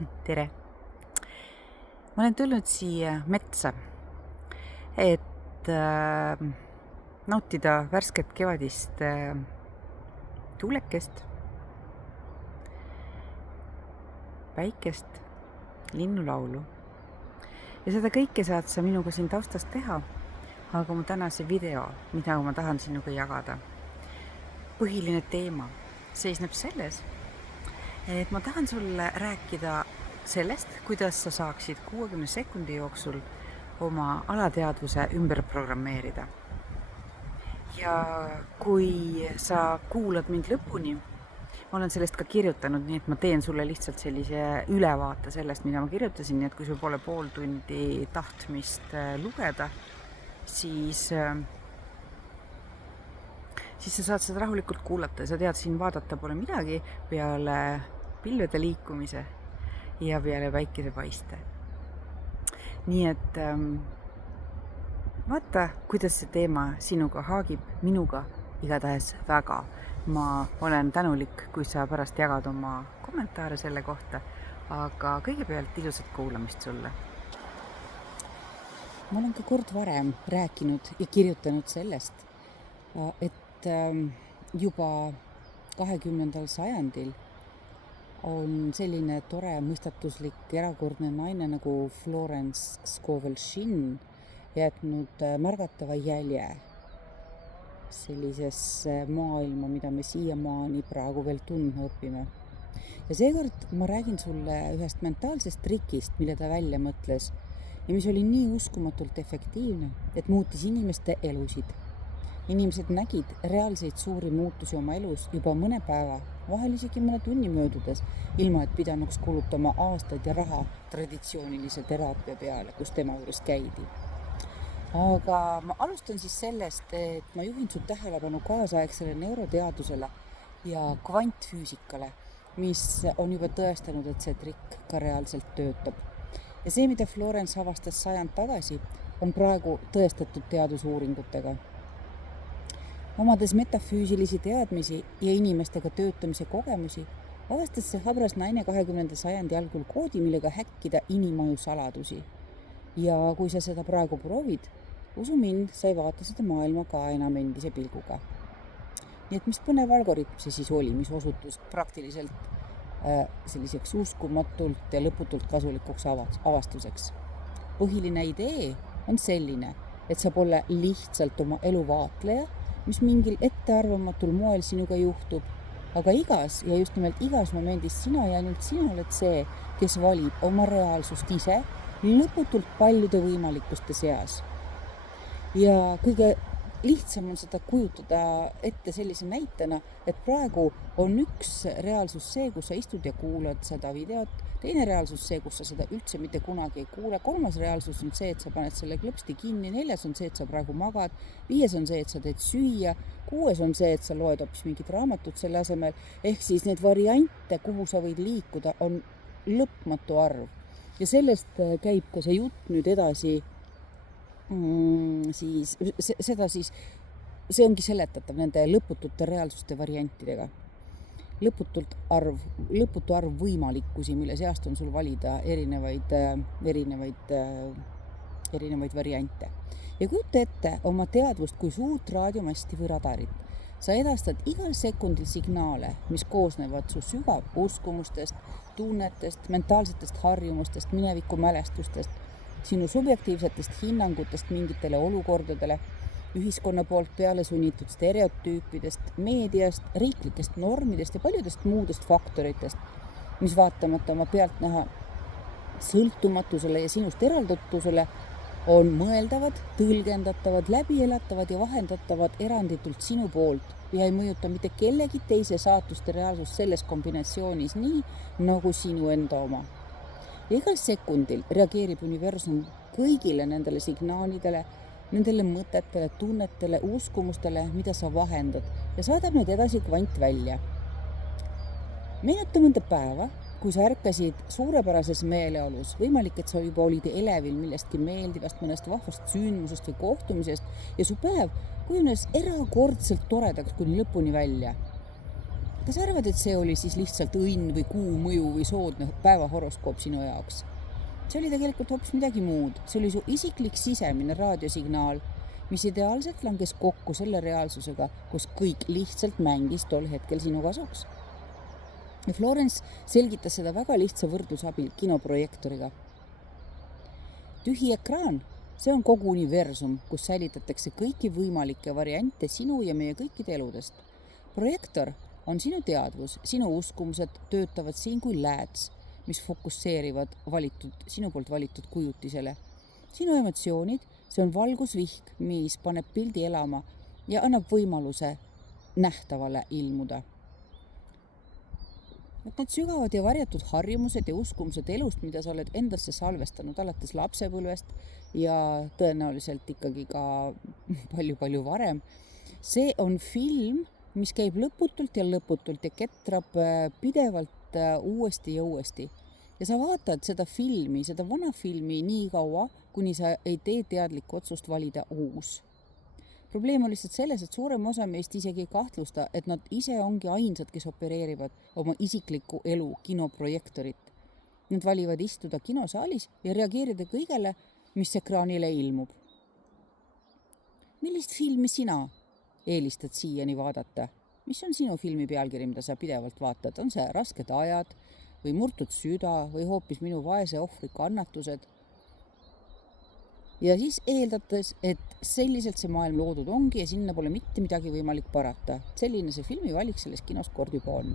Tere! Ma olen tulnud siia metsa, et nautida värsket kevadist tuulekest, päikest, linnulaulu. Ja seda kõike saad sa minuga siin taustas teha, aga mu tänase video, mida ma tahan sinuga jagada. Põhiline teema seisneb selles, et ma tahan sulle rääkida sellest, kuidas sa saaksid 60 sekundi jooksul oma alateadvuse ümber programmeerida. Ja kui sa kuulad mind lõpuni, ma olen sellest ka kirjutanud, nii et ma teen sulle lihtsalt sellise ülevaate sellest, mida ma kirjutasin, nii et kui sul pole pool tundi tahtmist lugeda, siis sa saad seda rahulikult kuulata ja sa tead, siin vaadata pole midagi peale pilvede liikumise ja peale päikesepaiste. Nii et vaata, kuidas see teema sinuga haagib, minuga igatahes väga. Ma olen tänulik, kui sa pärast jagad oma kommentaare selle kohta, aga kõigepealt ilusat kuulamist sulle. Ma olen ka kord varem rääkinud ja kirjutanud sellest, et juba 20. sajandil on selline tore, mõistatuslik, erakordne naine nagu Florence Scovel-Shinn jätnud märgatava jälje sellisesse maailma, mida me siiamaani praegu veel tundma õpime. Ja seekord ma räägin sulle ühest mentaalsest trikist, mille ta välja mõtles ja mis oli nii uskumatult efektiivne, et muutis inimeste elusid. Inimesed nägid reaalseid suuri muutusi oma elus juba mõne päeva, vahel isegi mõne tunni möödudes, ilma et pidanuks kulutama aastaid ja raha traditsioonilise teraapia peale, kus tema juures käidi. Aga ma alustan siis sellest, et ma juhin su tähelepanu kaasaegsele neuroteadusele ja kvantfüüsikale, mis on juba tõestanud, et see trikk ka reaalselt töötab. Ja see, mida Florence avastas sajand tagasi, on praegu tõestatud teadusuuringutega. Omades metafüüsilisi teadmisi ja inimestega töötamise kogemusi, avastas see habras naine 20. sajandi algul koodi, millega häkkida inimaju saladusi. Ja kui sa seda praegu proovid, usu mind, sa ei vaata seda maailma ka enam endise pilguga. Nii et mis põnev algoritm see siis oli, mis osutus praktiliselt selliseks uskumatult ja lõputult kasulikuks avastuseks. Põhiline idee on selline, et sa pole lihtsalt oma elu vaatleja, mis mingil ettearvamatul moel sinuga juhtub, aga igas ja just nimelt igas momendis sina ja ainult sina oled see, kes valib oma reaalsust ise lõputult paljude võimalikkuste seas. Ja kõige lihtsam on seda kujutada ette sellise näitena, et praegu on üks reaalsus see, kus sa istud ja kuulad seda videot, teine reaalsus see, kus sa seda üldse mitte kunagi ei kuule, kolmas reaalsus on see, et sa paned selle klõpsti kinni, neljas on see, et sa praegu magad, viies on see, et sa teed süüa, kuues on see, et sa loed hoopis mingit raamatut selle asemel, ehk siis need variante, kuhu sa võid liikuda, on lõpmatu arv. Ja sellest käib ka see jutt nüüd edasi, see ongi seletatav nende lõputute reaalsuste variantidega. Lõputu arv võimalikkusi, mille seast on sul valida erinevaid variante. Ja kujuta ette oma teadvust kui suurt raadiomasti või radarit. Sa edastad igal sekundil signaale, mis koosnevad su sügav uskumustest, tunnetest, mentaalsetest harjumustest, mineviku mälestustest, sinu subjektiivsetest hinnangutest mingitele olukordadele, ühiskonna poolt peale sunnitud stereotüüpidest, meediast, riiklikest normidest ja paljudest muudest faktoritest, mis vaatamata oma pealtnäha sõltumatusele ja sinust eraldatusele on mõeldavad, tõlgendatavad, läbielatavad ja vahendatavad eranditult sinu poolt ja ei mõjuta mitte kellegi teise saatuste reaalsust selles kombinatsioonis nii, nagu sinu enda oma. Ja igal sekundil reageerib universum kõigile nendele signaalidele, nendele mõtetele, tunnetele, uskumustele, mida sa vahendad ja saadab need edasi kvant välja. Meenuta mõnda päeva, kui sa ärkasid suurepärases meeleolus, võimalik, et sa juba olid elevil millestki meeldivast, mõnest vahvast sündmusest või kohtumisest ja su päev kujunes erakordselt toredaks kuni lõpuni välja. kas sa arvad, et see oli siis lihtsalt õnn või kuu mõju või soodne päevahoroskoop sinu jaoks? See oli tegelikult hoopis midagi muud. See oli su isiklik sisemine raadiosignaal, mis ideaalselt langes kokku selle reaalsusega, kus kõik lihtsalt mängis tol hetkel sinu kasuks. Ja Florence selgitas seda väga lihtsa võrdlusabil kinoprojektoriga. Tühi ekraan, see on kogu universum, kus säilitatakse kõiki võimalikke variante sinu ja meie kõikide eludest. Projektor on sinu teadvus, sinu uskumused töötavad siin kui lääts, mis fokusseerivad sinu poolt valitud kujutisele. Sinu emotsioonid, see on valgusvihk, mis paneb pildi elama ja annab võimaluse nähtavale ilmuda. Need sügavad ja varjatud harjumused ja uskumused elust, mida sa oled endasse salvestanud alates lapsepõlvest ja tõenäoliselt ikkagi ka palju-palju varem, see on film, mis käib lõputult ja ketrab pidevalt uuesti ja uuesti. Ja sa vaatad seda filmi, seda vana filmi nii kaua, kuni sa ei tee teadlikku otsust valida uus. Probleem on lihtsalt selles, et suurem osa meist isegi ei kahtlusta, et nad ise ongi ainsad, kes opereerivad oma isiklikku elu kinoprojektorit. Nad valivad istuda kinosaalis ja reageerida kõigele, mis ekraanile ilmub. Millist filmi sina eelistad siiani vaadata? Mis on sinu filmi pealkiri, mida sa pidevalt vaatad? On see Rasked ajad või Murtud süda või hoopis Minu vaese ohvri kannatused? Ja siis eeldates, et selliselt see maailm loodud ongi ja sinna pole mitte midagi võimalik parata. Selline see filmi valik selles kinos kord juba on.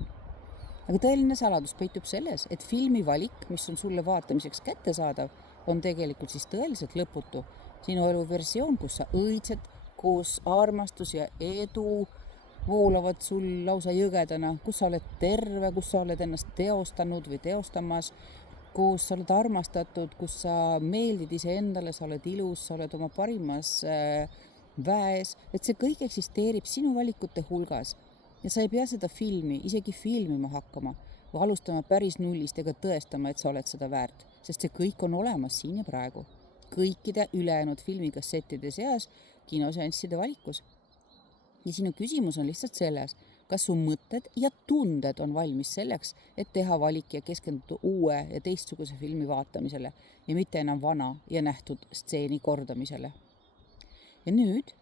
Aga tõeline saladus peitub selles, et filmi valik, mis on sulle vaatamiseks kättesaadav, on tegelikult siis tõeliselt lõputu. Sinu elu versioon, kus sa õitsed, kus armastus ja edu voolavad sul lausa jõgedana, kus sa oled terve, kus sa oled ennast teostanud või teostamas, kus sa oled armastatud, kus sa meeldid iseendale, sa oled ilus, sa oled oma parimas väes, et see kõik eksisteerib sinu valikute hulgas ja sa ei pea seda filmi, isegi filmima hakkama või alustama päris nullist ega tõestama, et sa oled seda väärt, sest see kõik on olemas siin ja praegu. Kõikide ülejäänud filmikassettide seas kinoseansside valikus. Ja sinu küsimus on lihtsalt selles, kas su mõtted ja tunded on valmis selleks, et teha valik ja keskenduda uue ja teistsuguse filmi vaatamisele ja mitte enam vana ja nähtud stseeni kordamisele. Ja nüüd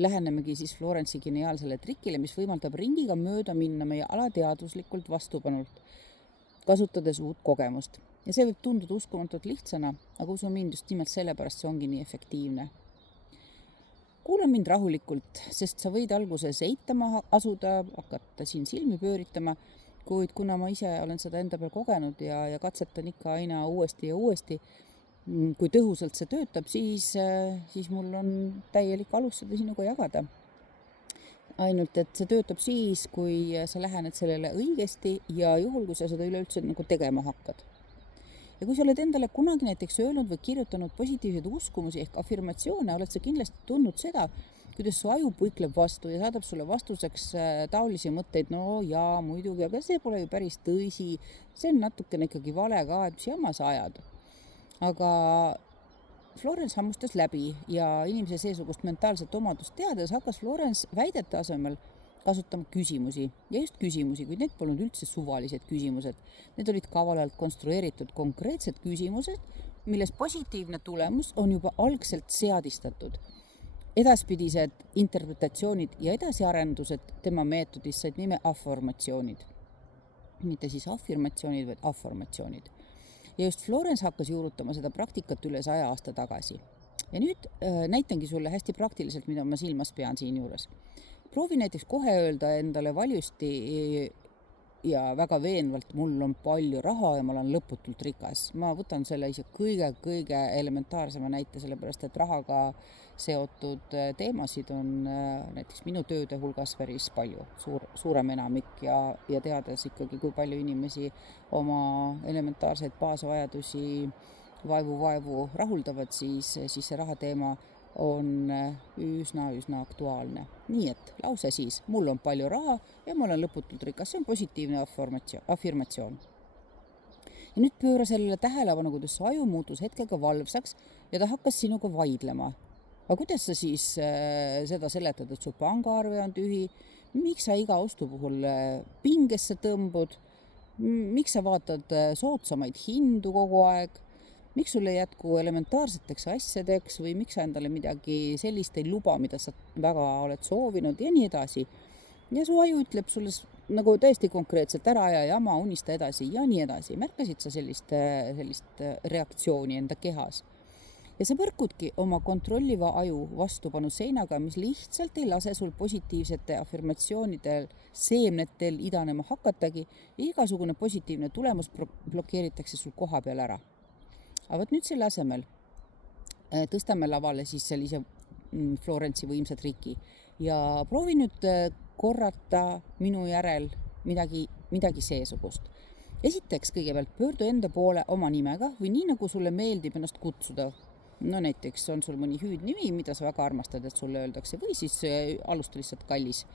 lähenemegi siis Florence'i geniaalsele trikile, mis võimaldab ringiga mööda minna meie alateaduslikult vastupanult, kasutades uut kogemust. Ja see võib tunduda uskumatult lihtsana, aga usu mind, just nimelt sellepärast see ongi nii efektiivne. Kuula mind rahulikult, sest sa võid alguses eitama asuda, hakata siin silmi pööritama, kuid kuna ma ise olen seda enda peal kogenud ja katsetan ikka aina uuesti ja uuesti, kui tõhusalt see töötab, siis mul on täielik alus seda sinuga jagada. Ainult, et see töötab siis, kui sa lähened sellele õigesti ja juhul, kui sa seda üleüldse nagu tegema hakkad. Ja kui sa oled endale kunagi näiteks öelnud või kirjutanud positiivseid uskumusi ehk afirmatsioone, oled sa kindlasti tundnud seda, kuidas su aju puikleb vastu ja saadab sulle vastuseks taolisi mõtteid, no jaa, muidugi, aga see pole ju päris tõsi, see on natukene ikkagi vale ka, et mis jama sa ajad. Aga Florence hammustas läbi ja inimese seesugust mentaalset omadust teades hakkas Florence väidete asemel kasutama küsimusi ja just küsimusi, kuid need polnud üldse suvalised küsimused. Need olid kavalalt konstrueeritud konkreetsed küsimused, milles positiivne tulemus on juba algselt seadistatud. Edaspidised interpretatsioonid ja edasiarendused tema meetodis said nime afformatsioonid. Mitte siis afirmatsioonid, vaid afformatsioonid. Ja just Florence hakkas juurutama seda praktikat üle 100 aasta tagasi. Ja nüüd näitangi sulle hästi praktiliselt, mida ma silmas pean siin juures. Proovi näiteks kohe öelda endale valjusti ja väga veenvalt, mul on palju raha ja ma olen lõputult rikas. Ma võtan selle ise kõige elementaarsema näite, sellepärast et rahaga seotud teemasid on näiteks minu tööde hulgas päris palju, suurem enamik ja teades ikkagi, kui palju inimesi oma elementaarseid baasvajadusi vaevu rahuldavad, siis see rahateema on üsna aktuaalne. Nii et lause siis, mul on palju raha ja ma olen lõputult rikas, see on positiivne afirmatsioon. Ja nüüd pööra sellele tähelepanu, kuidas su aju muutus hetkega valvsaks ja ta hakkas sinuga vaidlema. Aga kuidas sa siis seda seletad, et su pangaarve on tühi, miks sa iga ostu puhul pingesse tõmbud, miks sa vaatad soodsamaid hindu kogu aeg, miks sul ei jätku elementaarseteks asjadeks või miks sa endale midagi sellist ei luba, mida sa väga oled soovinud ja nii edasi. Ja su aju ütleb sulle nagu täiesti konkreetselt ära ja jama, unista edasi ja nii edasi. Märkasid sa sellist reaktsiooni enda kehas? Ja sa põrkudki oma kontrolliva aju vastupanu seinaga, mis lihtsalt ei lase sul positiivsete afirmatsioonidel seemnetel idanema hakatagi ja igasugune positiivne tulemus blokeeritakse sul koha peal ära. Aga nüüd selle asemel tõstame lavale siis sellise Florence'i võimsa triki ja proovi nüüd korrata minu järel midagi seesugust. Esiteks kõigepealt pöördu enda poole oma nimega või nii, nagu sulle meeldib ennast kutsuda. No näiteks on sul mõni hüüdnimi, mida sa väga armastad, et sulle öeldakse, või siis alusta lihtsalt kallis,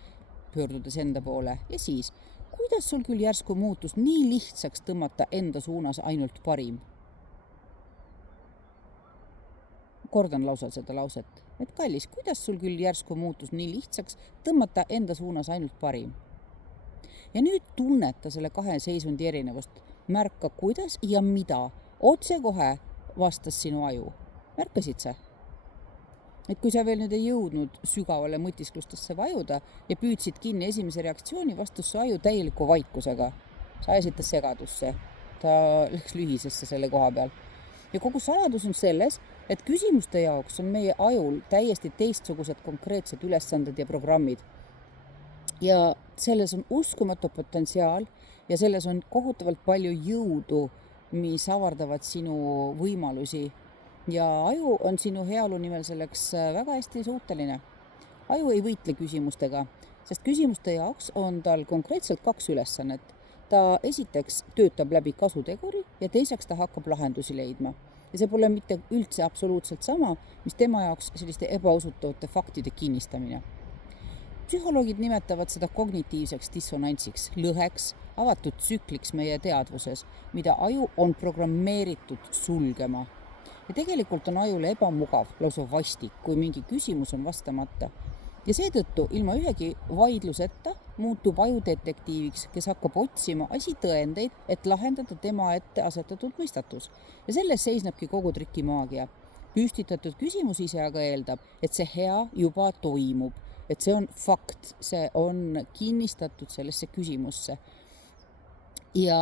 pöördudes enda poole. Ja siis, kuidas sul küll järsku muutus nii lihtsaks tõmmata enda suunas ainult parim? Kordan lausa seda lauset, et kallis, kuidas sul küll järsku muutus nii lihtsaks tõmmata enda suunas ainult parim? Ja nüüd tunneta selle kahe seisundi erinevust. Märka, kuidas ja mida otsekohe vastas sinu aju. Märkasid sa? Et kui sa veel nüüd ei jõudnud sügavale mõtisklustesse vajuda ja püüdsid kinni esimese reaktsiooni, vastus su aju täieliku vaikusega. Sa ajasid ta segadusse. Ta läks lühisesse selle koha peal. Ja kogu saladus on selles, et küsimuste jaoks on meie ajul täiesti teistsugused konkreetsed ülesanded ja programmid. Ja selles on uskumatu potentsiaal ja selles on kohutavalt palju jõudu, mis avardavad sinu võimalusi. Ja aju on sinu heaolu nimel selleks väga hästi suuteline. Aju ei võitle küsimustega, sest küsimuste jaoks on tal konkreetselt 2 ülesannet. Ta esiteks töötab läbi kasuteguri ja teiseks ta hakkab lahendusi leidma. Ja see pole mitte üldse absoluutselt sama, mis tema jaoks selliste ebausutavate faktide kinnistamine. Psühholoogid nimetavad seda kognitiivseks dissonantsiks, lõheks, avatud tsükliks meie teadvuses, mida aju on programmeeritud sulgema. Ja tegelikult on ajule ebamugav, lausa vastik, kui mingi küsimus on vastamata. Ja seetõttu ilma ühegi vaidluseta muutub aju detektiiviks, kes hakkab otsima asitõendeid, et lahendada tema ette asetatud mõistatus. Ja selles seisnebki kogu triki maagia. Püstitatud küsimus ise aga eeldab, et see hea juba toimub, et see on fakt, see on kinnistatud sellesse küsimusse. Ja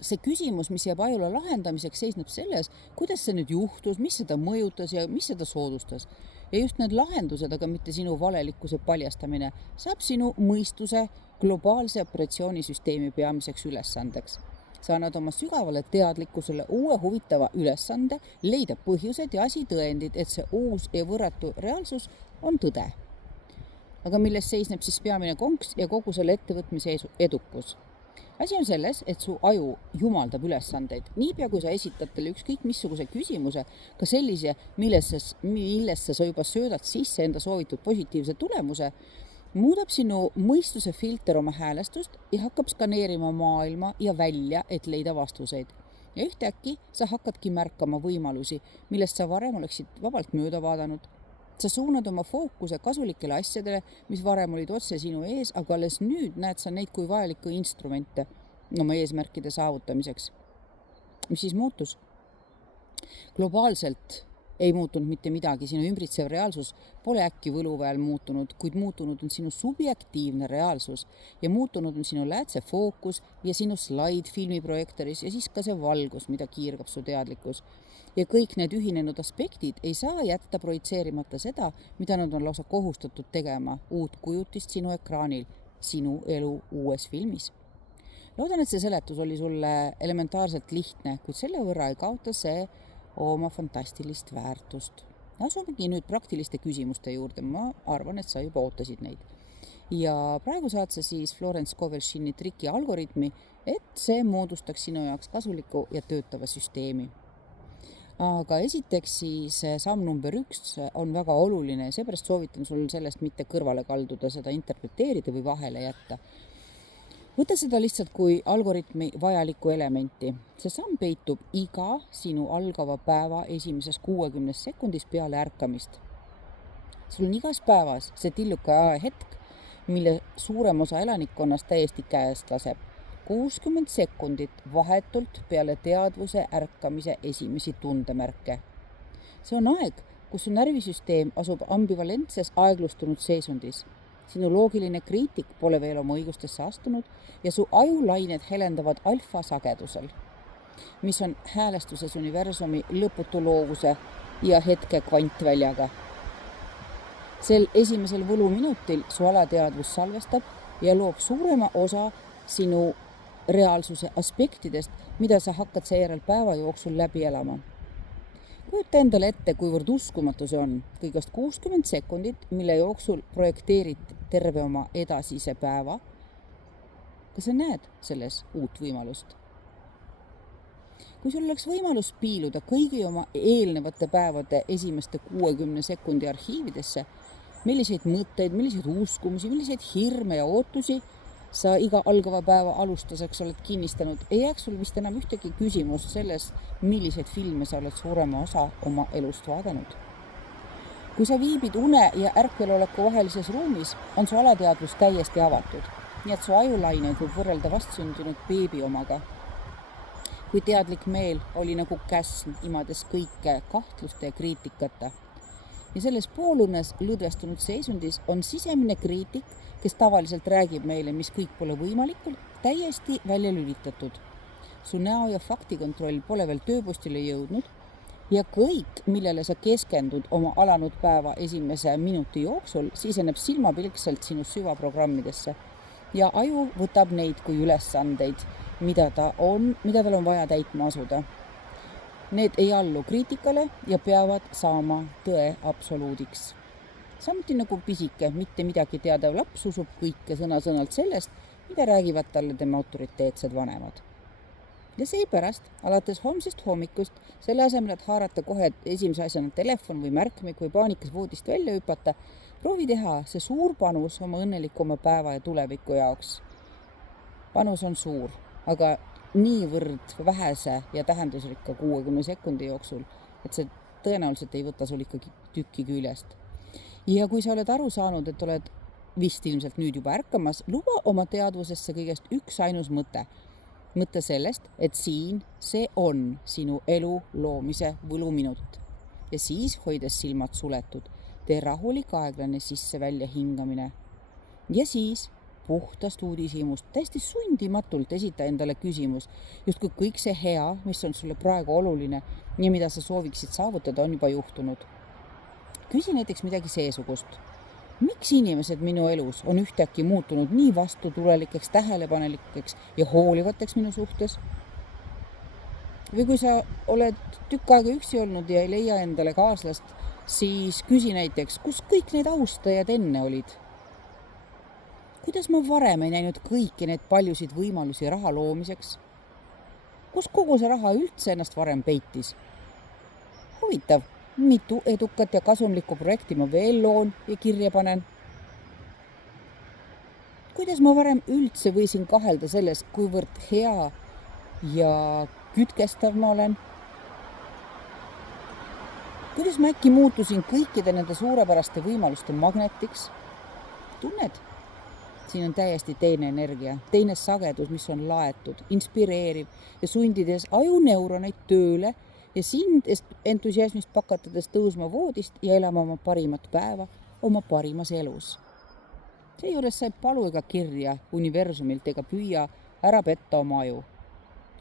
see küsimus, mis jääb ajule lahendamiseks, seisneb selles, kuidas see nüüd juhtus, mis seda mõjutas ja mis seda soodustas. Ja just need lahendused, aga mitte sinu valelikkuse paljastamine, saab sinu mõistuse globaalse operatsioonisüsteemi peamiseks ülesandeks. Sa annad oma sügavale teadlikkusele uue huvitava ülesande, leida põhjused ja asitõendid, et see uus ja võrratu reaalsus on tõde. Aga milles seisneb siis peamine konks ja kogu selle ettevõtmise edukus? Asi on selles, et su aju jumaldab ülesandeid. Niipea, kui sa esitad talle ükskõik missuguse küsimuse, ka sellise, millesse sa juba söödad sisse enda soovitud positiivse tulemuse, muudab sinu mõistuse filter oma häälestust ja hakkab skaneerima maailma ja välja, et leida vastuseid. Ja ühtäkki sa hakkadki märkama võimalusi, millest sa varem oleksid vabalt mööda vaadanud. Sa suunad oma fookuse kasulikele asjadele, mis varem olid otse sinu ees, aga alles nüüd näed sa neid kui vajalikku instrumente oma eesmärkide saavutamiseks. Mis siis muutus? Globaalselt ei muutunud mitte midagi, sinu ümbritsev reaalsus pole äkki võluväel muutunud, kuid muutunud on sinu subjektiivne reaalsus ja muutunud on sinu läätse fookus ja sinu slaid filmiprojektoris ja siis ka see valgus, mida kiirgab su teadlikkus. Ja kõik need ühinenud aspektid ei saa jätta projitseerimata seda, mida nad on lausa kohustatud tegema, uut kujutist sinu ekraanil, sinu elu uues filmis. Loodan, et see seletus oli sulle elementaarselt lihtne, kuid selle võrra ei kaota see oma fantastilist väärtust. Asumegi nüüd praktiliste küsimuste juurde, ma arvan, et sa juba ootasid neid. Ja praegu saad sa siis Florence Scovel-Shinni triki algoritmi, et see moodustaks sinu jaoks kasuliku ja töötava süsteemi. Aga esiteks siis samm number 1 on väga oluline ja seepärast soovitan sul sellest mitte kõrvale kalduda, seda interpreteerida või vahele jätta. Võta seda lihtsalt kui algoritmi vajalikku elementi. See samm peitub iga sinu algava päeva esimeses 60 sekundis peale ärkamist. Sul on igas päevas see tilluke ajahetk, mille suurem osa elanikkonnast täiesti käest laseb. 60 sekundit vahetult peale teadvuse ärkamise esimesi tundemärke. See on aeg, kus su närvisüsteem asub ambivalentses aeglustunud seisundis. Sinu loogiline kriitik pole veel oma õigustesse astunud ja su ajulained helendavad alfa-sagedusel, mis on häälestuses universumi lõputu loovuse ja hetke kvantväljaga. Sel esimesel võluminutil su alateadvus salvestab ja loob suurema osa sinu reaalsuse aspektidest, mida sa hakkad seejärel päeva jooksul läbi elama. Kujuta endale ette, kuivõrd uskumatu see on. Kõigest 60 sekundit, mille jooksul projekteerid terve oma edasise päeva. Kas sa näed selles uut võimalust? Kui sul oleks võimalus piiluda kõigi oma eelnevate päevade esimeste 60 sekundi arhiividesse, milliseid mõtteid, milliseid uskumusi, milliseid hirme ja ootusi sa iga algava päeva alustuseks oled kinnistanud, ei jääks sul vist enam ühtegi küsimust selles, milliseid filme sa oled suurema osa oma elust vaadanud. Kui sa viibid une ja ärkveloleku vahelises ruumis, on su alateadvus täiesti avatud, nii et su ajulaineid võib võrrelda vastsündinud beebi omaga. Kui teadlik meel oli nagu käsn, imades kõike kahtluste ja kriitikata. Ja selles poolunes lõdvestunud seisundis on sisemine kriitik, kes tavaliselt räägib meile, mis kõik pole võimalikult, täiesti välja lülitatud. Su näo ja faktikontroll pole veel tööpostile jõudnud ja kõik, millele sa keskendud oma alanud päeva esimese minuti jooksul, siseneb silmapilkselt sinu süvaprogrammidesse ja aju võtab neid kui ülesandeid, mida tal on vaja täitma asuda. Need ei allu kriitikale ja peavad saama tõe absoluudiks. Samuti nagu pisike, mitte midagi teadav laps usub kõike sõna-sõnalt sellest, mida räägivad talle tema autoriteetsed vanemad. Ja seepärast, alates homsest hommikust, selle asemel, et haarata kohe esimese asjana telefon või märkmik või paanikas voodist välja hüpata, proovi teha see suur panus oma õnnelikuma päeva ja tuleviku jaoks. Panus on suur, aga niivõrd vähese ja tähendusrikka 60 sekundi jooksul, et see tõenäoliselt ei võta sul ikkagi tükki küljest. Ja kui sa oled aru saanud, et oled vist ilmselt nüüd juba ärkamas, luba oma teadvusesse kõigest üks ainus mõte. Mõte sellest, et siin see on sinu elu loomise võluminut. Ja siis, hoides silmad suletud, tee rahulik aeglane sisse-välja hingamine. Ja siis puhtast uudishimust, täiesti sundimatult esita endale küsimus, justkui kõik see hea, mis on sulle praegu oluline ja mida sa sooviksid saavutada, on juba juhtunud. Küsi näiteks midagi seesugust. Miks inimesed minu elus on ühtäkki muutunud nii vastutulelikeks, tähelepanelikeks ja hoolivateks minu suhtes? Või kui sa oled tükk aega üksi olnud ja ei leia endale kaaslast, siis küsi näiteks, kus kõik need austajad enne olid? Kuidas ma varem ei näinud kõiki need paljusid võimalusi raha loomiseks? Kus kogu see raha üldse ennast varem peitis? Huvitav, mitu edukat ja kasumlikku projekti ma veel loon ja kirja panen? Kuidas ma varem üldse võisin kahelda selles, kuivõrd hea ja kütkestav ma olen? Kuidas ma äkki muutusin kõikide nende suurepäraste võimaluste magnetiks? Tunned? Siin on täiesti teine energia, teine sagedus, mis on laetud, inspireeriv ja sundides ajuneuroneid tööle ja sind entusiasmist pakatades tõusma voodist ja elama oma parimat päeva oma parimas elus. Seejuures sa ei palu ega kirja universumilt ega püüa ära petta oma aju.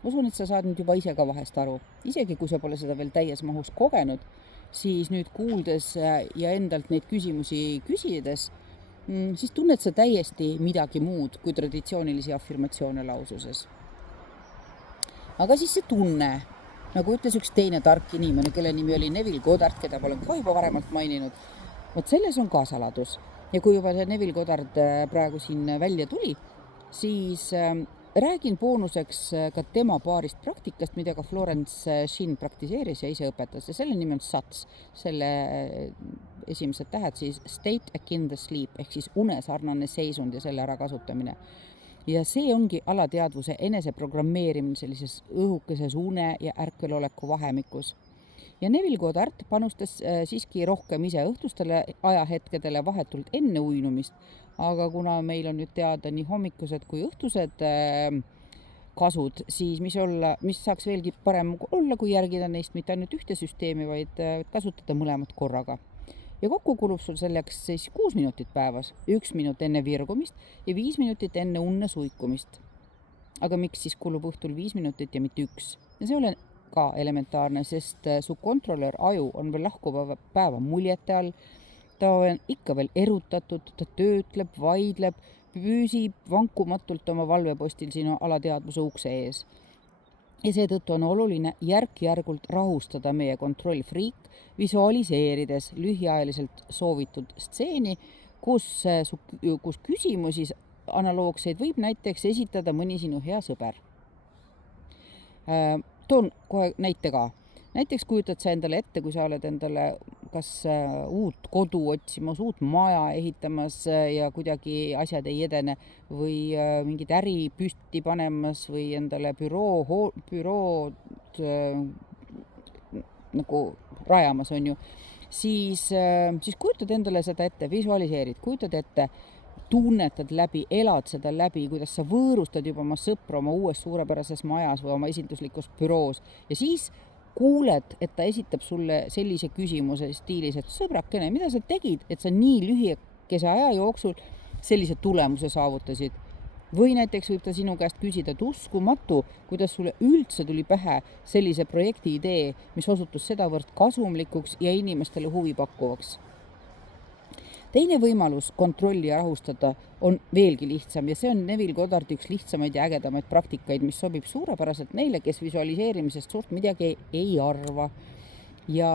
Usun, et sa saad nüüd juba ise ka vahest aru. Isegi kui sa pole seda veel täies mahus kogenud, siis nüüd kuuldes ja endalt neid küsimusi küsides, siis tunned sa täiesti midagi muud kui traditsioonilisi afirmatsioone laususes. Aga siis see tunne, nagu ütles üks teine tark inimene, kelle nimi oli Neville Goddard, keda ma olen ka juba varemalt maininud, vot selles on ka saladus. Ja kui juba see Neville Goddard praegu siin välja tuli, siis räägin boonuseks ka tema paarist praktikast, mida ka Florence Shin praktiseeris ja ise õpetas. Ja selle nimi on SATS, selle esimesed tähed siis state akin the sleep, ehk siis unesarnane seisund ja selle ära kasutamine. Ja see ongi alateadvuse eneseprogrammeerimine sellises õhukeses une ja ärkveloleku vahemikus. ja Neville Goddard panustas siiski rohkem ise õhtustele ajahetkedele vahetult enne uinumist, aga kuna meil on nüüd teada nii hommikused kui õhtused kasud, siis mis saaks veelgi parem olla, kui järgida neist mitte ainult ühte süsteemi, vaid kasutada mõlemat korraga. Ja kokku kulub sul selleks siis 6 minutit päevas, 1 minut enne virgumist ja 5 minutit enne unne suikumist. Aga miks siis kulub õhtul 5 minutit ja mitte 1? Ja see on ka elementaarne, sest su kontrollör aju on veel lahkuva päeva muljete all, ta on ikka veel erutatud, ta töötleb, vaidleb, püsib vankumatult oma valvepostil sinu alateadvuse ukse ees. Ja seetõttu on oluline järk-järgult rahustada meie kontrollfriik, visualiseerides lühiajaliselt soovitud stseeni, kus küsimusi analoogseid võib näiteks esitada mõni sinu hea sõber. Toon kohe näite ka. Näiteks kujutad sa endale ette, kui sa oled endale kas uut kodu otsimas, uut maja ehitamas ja kuidagi asjad ei edene või mingid äri püsti panemas või endale bürood nagu rajamas on ju, siis kujutad endale seda ette, visualiseerid, kujutad ette, tunnetad läbi, elad seda läbi, kuidas sa võõrustad juba oma sõpra oma uues suurepärases majas või oma esinduslikus büroos ja siis kuuled, et ta esitab sulle sellise küsimuse stiilis, et sõbrakene, mida sa tegid, et sa nii lühikese aja jooksul sellise tulemuse saavutasid. Või näiteks võib ta sinu käest küsida, et uskumatu, kuidas sulle üldse tuli pähe sellise projekti idee, mis osutus sedavõrd kasumlikuks ja inimestele huvi pakkuvaks. Teine võimalus kontrolli ja rahustada on veelgi lihtsam ja see on Neville Goddardi üks lihtsamaid ja ägedamaid praktikaid, mis sobib suurepäraselt neile, kes visualiseerimisest suurt midagi ei arva. Ja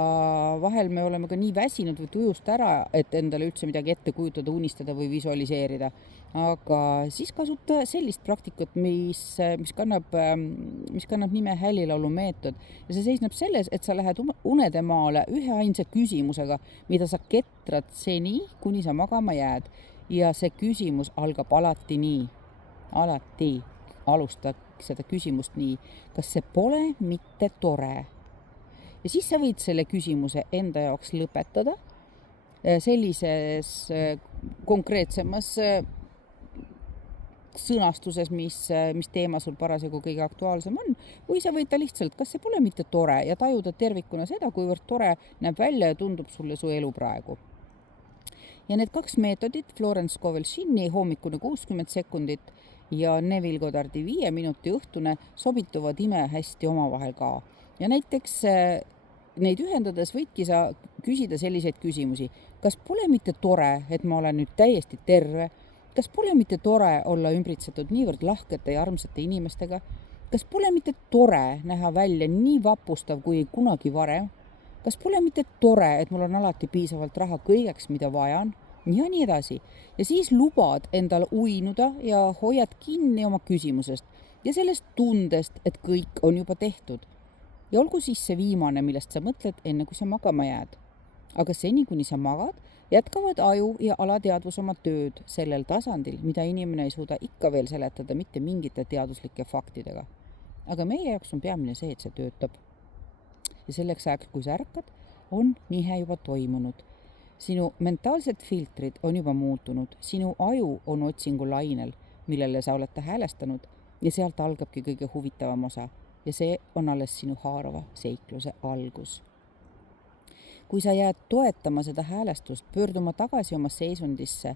vahel me oleme ka nii väsinud või tujust ära, et endale üldse midagi ette kujutada, unistada või visualiseerida. Aga siis kasuta sellist praktikat, mis kannab nime hälilaulu meetod. Ja see seisneb selles, et sa lähed unedemaale ühe ainsa küsimusega, mida sa ketrad seni, kuni sa magama jääd. Ja see küsimus algab alati nii. Alati alustab seda küsimust nii. Kas see pole mitte tore? Ja siis sa võid selle küsimuse enda jaoks lõpetada sellises konkreetsemas sõnastuses, mis teema sul parasjagu kõige aktuaalsem on, või sa võid ta lihtsalt, kas see pole mitte tore ja tajuda tervikuna seda, kuivõrd tore näeb välja ja tundub sulle su elu praegu. Ja need 2 meetodit, Florence Scovel-Shinni hommikune 60 sekundit ja Neville Goddardi 5 minuti õhtune sobituvad imehästi omavahel ka. Ja näiteks neid ühendades võidki sa küsida selliseid küsimusi. Kas pole mitte tore, et ma olen nüüd täiesti terve? Kas pole mitte tore olla ümbritsetud niivõrd lahkete ja armsate inimestega? Kas pole mitte tore näha välja nii vapustav kui kunagi varem? Kas pole mitte tore, et mul on alati piisavalt raha kõigeks, mida vajan? Ja nii edasi. Ja siis lubad endal uinuda ja hoiad kinni oma küsimusest ja sellest tundest, et kõik on juba tehtud. Ja olgu siis see viimane, millest sa mõtled enne, kui sa magama jääd. Aga seni, kuni sa magad, jätkavad aju ja alateadvus oma tööd sellel tasandil, mida inimene ei suuda ikka veel seletada mitte mingite teaduslike faktidega. Aga meie jaoks on peamine see, et see töötab. Ja selleks ajaks, kui sa ärkad, on nihe juba toimunud. Sinu mentaalsed filtrid on juba muutunud, sinu aju on otsingu lainel, millele sa oled häälestanud ja sealt algabki kõige huvitavam osa. Ja see on alles sinu haarava seikluse algus. Kui sa jääd toetama seda häälestust, pöörduma tagasi oma seisundisse,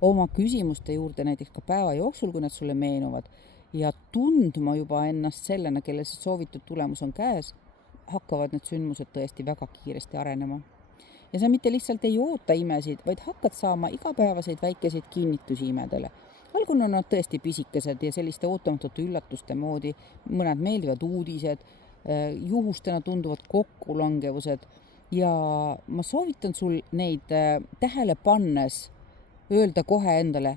oma küsimuste juurde näiteks ka päeva jooksul, kui nad sulle meenuvad, ja tundma juba ennast sellena, kelle see soovitud tulemus on käes, hakkavad need sündmused tõesti väga kiiresti arenema. Ja sa mitte lihtsalt ei oota imesid, vaid hakkad saama igapäevaseid väikeseid kinnitusi imedele. Algul on nad tõesti pisikesed ja selliste ootamatute üllatuste moodi, mõned meeldivad uudised, juhustena tunduvad kokkulangevused ja ma soovitan sul neid tähele pannes öelda kohe endale,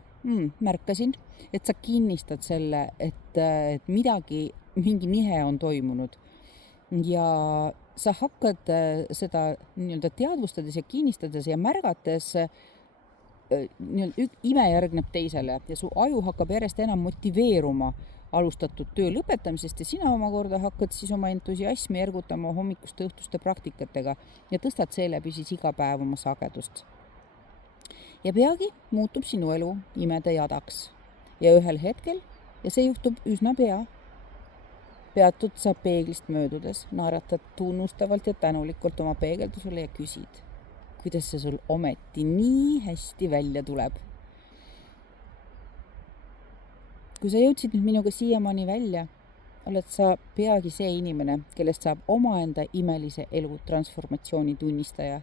märkasin, et sa kinnistad selle, et mingi nihe on toimunud ja sa hakkad seda nii-öelda teadvustades ja kinnistades ja märgates ime järgneb teisele ja su aju hakkab järjest enam motiveeruma alustatud töö lõpetamisest ja sina omakorda hakkad siis oma entusiasmi ergutama hommikuste õhtuste praktikatega ja tõstad seeläbi siis iga päev oma sagedust. Ja peagi muutub sinu elu imede jadaks ja ühel hetkel, ja see juhtub üsna pea, peatud sa peeglist möödudes, naeratad tunnustavalt ja tänulikult oma peegeldusele ja küsid, kuidas see sul ometi nii hästi välja tuleb. Kui sa jõudsid nüüd minuga siiamaani välja, oled sa peagi see inimene, kellest saab omaenda imelise elu transformatsiooni tunnistaja.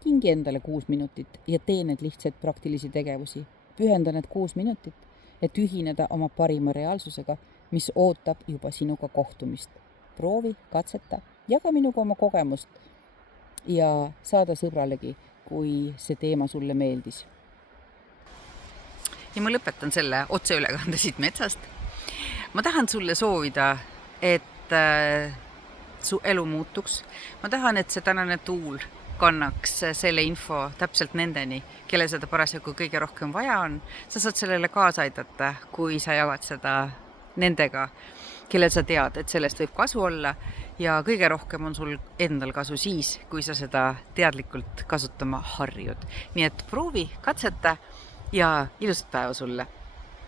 Kingi endale 6 minutit ja tee need lihtsaid praktilisi tegevusi. Pühenda need 6 minutit, et ühineda oma parima reaalsusega, mis ootab juba sinuga kohtumist. Proovi, katseta, jaga minuga oma kogemust ja saada sõbralegi, kui see teema sulle meeldis. Ja ma lõpetan selle otseülekande siit metsast. Ma tahan sulle soovida, et su elu muutuks. Ma tahan, et see tänane tuul kannaks selle info täpselt nendeni, kelle seda parasjagu kõige rohkem vaja on. Sa saad sellele kaasa aidata, kui sa jagad seda nendega, kellel sa tead, et sellest võib kasu olla ja kõige rohkem on sul endal kasu siis, kui sa seda teadlikult kasutama harjud. Nii et proovi, katseta ja ilusat päeva sulle!